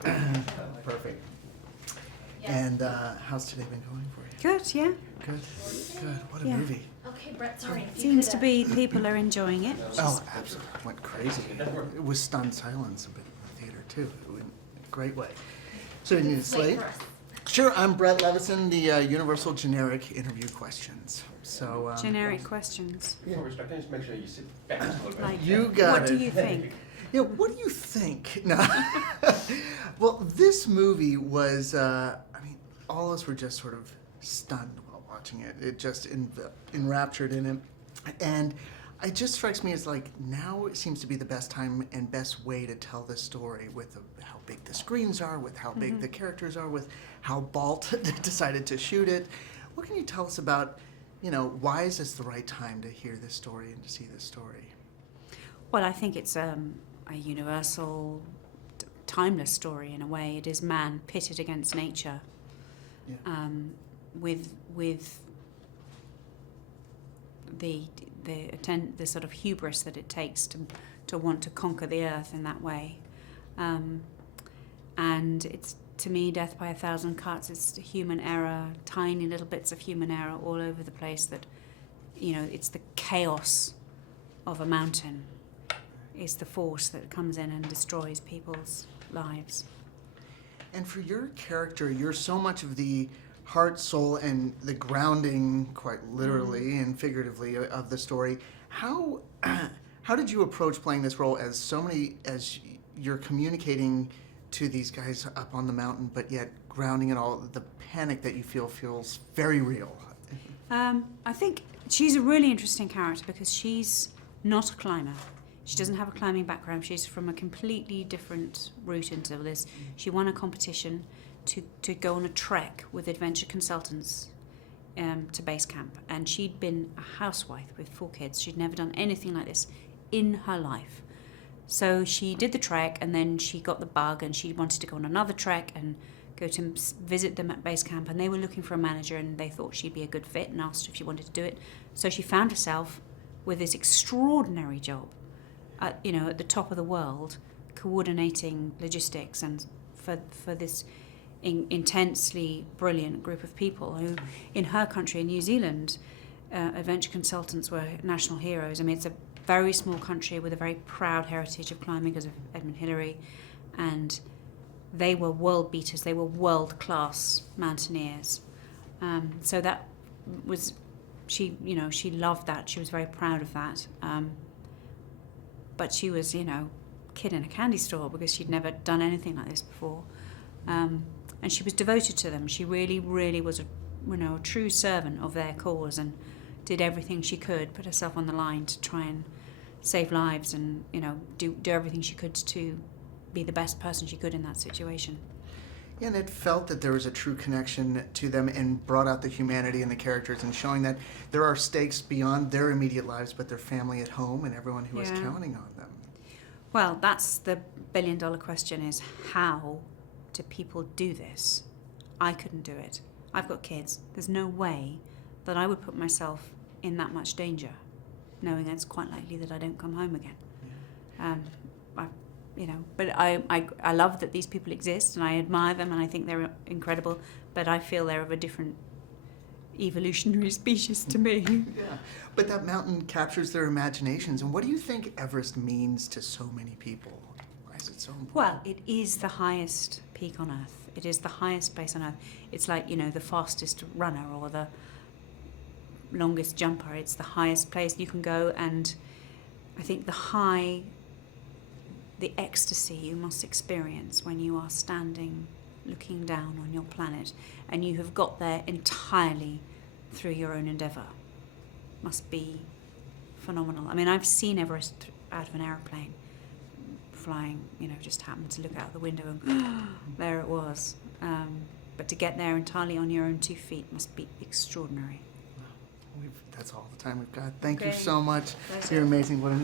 Perfect. And how's today been going for you? Good, yeah. Good. What a Yeah. movie. Okay, Brett, sorry. if you Seems could, to be people are enjoying it. Oh, absolutely. Went crazy. It was stunned silence a bit in the theater, too. It went a great way. So you need a slate? for us. Sure, I'm Brett Levison, the Universal Generic Interview Questions. So, Generic questions. Before we start, can I just make sure you sit back just a little bit? Like, You got what it. do you think? Yeah, what do you think? No. Well, this movie was, all of us were just sort of stunned while watching it. It just enraptured in it. And it just strikes me as like now it seems to be the best time and best way to tell this story with how big the screens are, with how big the characters are, with how Balt decided to shoot it. What can you tell us about, why is this the right time to hear this story and to see this story? Well, I think it's a universal, timeless story in a way. It is man pitted against nature, with the sort of hubris that it takes to want to conquer the earth in that way, and it's, to me, death by 1,000 cuts. It's human error, tiny little bits of human error all over the place. That, it's the chaos of a mountain. Is the force that comes in and destroys people's lives. And for your character, you're so much of the heart, soul, and the grounding, quite literally and figuratively, of the story. How did you approach playing this role as you're communicating to these guys up on the mountain, but yet grounding it all, the panic that you feel feels very real? I think she's a really interesting character because she's not a climber. She doesn't have a climbing background. She's from a completely different route into this. She won a competition to go on a trek with adventure consultants to base camp. And she'd been a housewife with 4 kids. She'd never done anything like this in her life. So she did the trek, and then she got the bug, and she wanted to go on another trek and go to visit them at base camp. And they were looking for a manager, and they thought she'd be a good fit and asked if she wanted to do it. So she found herself with this extraordinary job at the top of the world, coordinating logistics and for this intensely brilliant group of people who, in her country, in New Zealand, adventure consultants were national heroes. I mean, it's a very small country with a very proud heritage of climbing because of Edmund Hillary, and they were world beaters. They were world-class mountaineers. So that was, she loved that. She was very proud of that. But she was, kid in a candy store because she'd never done anything like this before. And she was devoted to them. She really, really was a true servant of their cause and did everything she could, put herself on the line to try and save lives and, do everything she could to be the best person she could in that situation. Yeah, and it felt that there was a true connection to them and brought out the humanity in the characters and showing that there are stakes beyond their immediate lives, but their family at home and everyone who is counting on them. Well, that's the billion-dollar question, is how do people do this? I couldn't do it. I've got kids. There's no way that I would put myself in that much danger, knowing that it's quite likely that I don't come home again. But I love that these people exist, and I admire them, and I think they're incredible, but I feel they're of a different evolutionary species to me. Yeah, but that mountain captures their imaginations. And what do you think Everest means to so many people? Why is it so important? Well, it is the highest peak on Earth. It is the highest place on Earth. It's like, the fastest runner or the longest jumper. It's the highest place you can go, and I think the ecstasy you must experience when you are standing looking down on your planet and you have got there entirely through your own endeavour must be phenomenal. I mean, I've seen Everest out of an aeroplane flying, just happened to look out the window and there it was. But to get there entirely on your own 2 feet must be extraordinary. That's all the time we've got. Thank you Okay. so much. Pleasure. You're amazing. What an